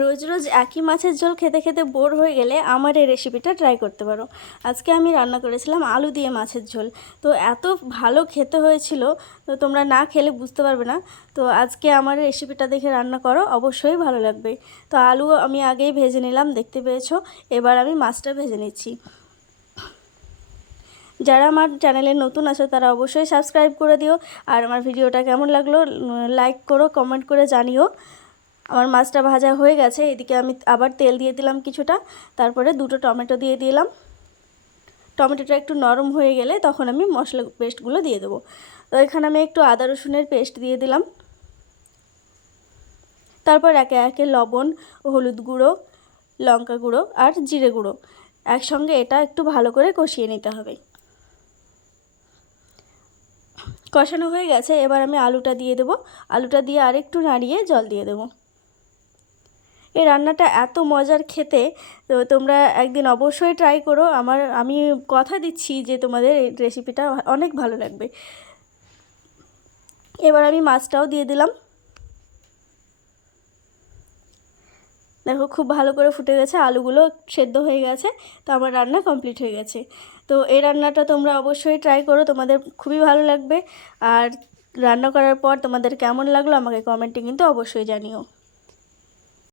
রোজ রোজ একই মাছের ঝোল খেতে খেতে বোর হয়ে গেলে আমার এই রেসিপিটা ট্রাই করতে পারো। আজকে আমি রান্না করেছিলাম আলু দিয়ে মাছের ঝোল। তো এত ভালো খেতে হয়েছিল, তো তোমরা না খেলে বুঝতে পারবে না। তো আজকে আমার রেসিপিটা দেখে রান্না করো, অবশ্যই ভালো লাগবে। তো আলু আমি আগেই ভেজে নিলাম, দেখতে পেয়েছো। এবার আমি মাছটা ভেজে নিচ্ছি। যারা আমার চ্যানেলে নতুন আছো তারা অবশ্যই সাবস্ক্রাইব করে দিও। আর আমার ভিডিওটা কেমন লাগলো লাইক করো, কমেন্ট করে জানিও। আমার মাছটা ভাজা হয়ে গেছে, এদিকে আমি আবার তেল দিয়ে দিলাম কিছুটা, তারপরে দুটো টমেটো দিয়ে দিলাম। টমেটোটা একটু নরম হয়ে গেলে তখন আমি মশলা পেস্টগুলো দিয়ে দেবো। তো এখানে আমি একটু আদা রসুনের পেস্ট দিয়ে দিলাম। তারপর একে একে লবণ, হলুদ গুঁড়ো, লঙ্কা গুঁড়ো আর জিরে গুঁড়ো একসঙ্গে এটা একটু ভালো করে কষিয়ে নিতে হবে। কষানো হয়ে গেছে, এবার আমি আলুটা দিয়ে দেবো। আলুটা দিয়ে আরেকটু নাড়িয়ে জল দিয়ে দেবো। এই রান্নাটা এত মজার খেতে, তো তোমরা একদিন অবশ্যই ট্রাই করো। আমি কথা দিচ্ছি যে তোমাদের এই রেসিপিটা অনেক ভালো লাগবে। এবার আমি মাছটাও দিয়ে দিলাম। দেখো খুব ভালো করে ফুটে গেছে, আলুগুলো সেদ্ধ হয়ে গেছে। তো আমার রান্না কমপ্লিট হয়ে গেছে। তো এই রান্নাটা তোমরা অবশ্যই ট্রাই করো, তোমাদের খুবই ভালো লাগবে। আর রান্না করার পর তোমাদের কেমন লাগলো আমাকে কমেন্টে কিন্তু অবশ্যই জানিও।